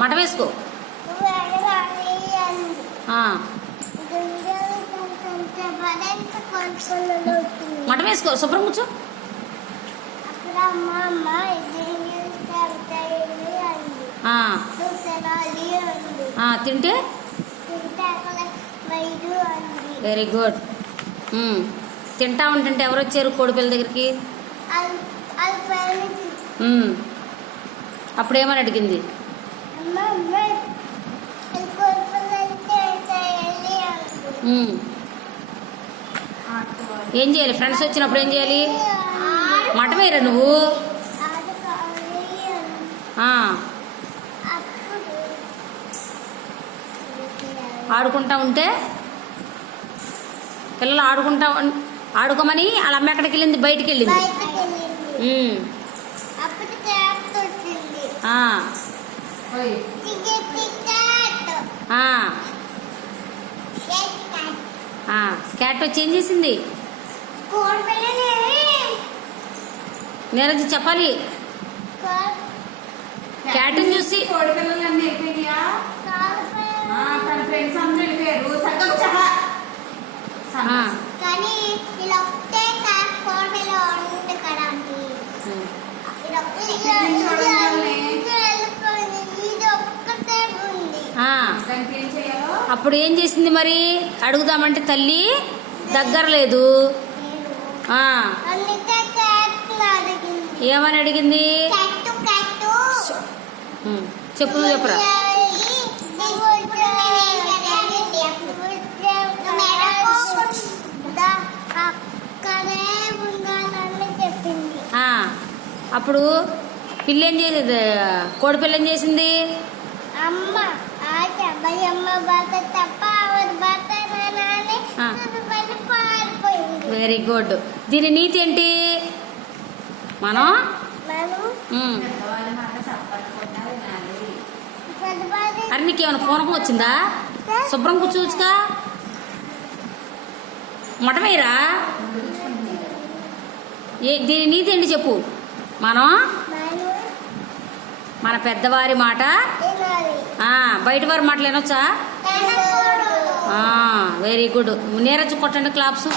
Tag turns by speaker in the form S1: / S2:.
S1: మట వేసుకో. మట వేసుకో శుభ్రం కూర్చో. తింటే? Very good. తింటా ఉంటుంటే ఎవరు వచ్చారు కోడిపిల్ల దగ్గరికి? అప్పుడు ఏమని అడిగింది? ఏం చేయాలి? ఫ్రెండ్స్ వచ్చినప్పుడు ఏం చేయాలి? మట వేయరా నువ్వు? ఆడుకుంటా ఉంటే పిల్లలు ఆడుకుంటా ఆడుకోమని వాళ్ళ అమ్మ ఎక్కడికి వెళ్ళింది బయటికి వెళ్ళింది ఉమ్, ఆ, ఆ, ఆ. క్యాట్ వచ్చి ఏం చేసింది? నీరజ్ చెప్పాలి. క్యాట్ని చూసి
S2: కోడి పిల్లలు
S1: అప్పుడు ఏం చేసింది మరి? అడుగుదామంటే తల్లి దగ్గర లేదు. ఏమని అడిగింది? చెప్పు చెప్పురా? అప్పుడు పిల్ల ఏం చేసేది. కోడి పిల్ల ఏం చేసింది వెరీ గుడ్. దీని నీతి ఏంటి? మనం? అరే నీకు ఏమైనా పూనకం వచ్చిందా? శుభ్రం కూర్చోవచ్చుగా మొట్టమేరా ఏ దీని నీతి ఏంటి చెప్పు. మనం?
S3: మనం
S1: పెద్దవారి మాట? బయట వారి మాటలు వినొచ్చా? వెరీ గుడ్ నీరజ్ కొట్టండి క్లాప్స్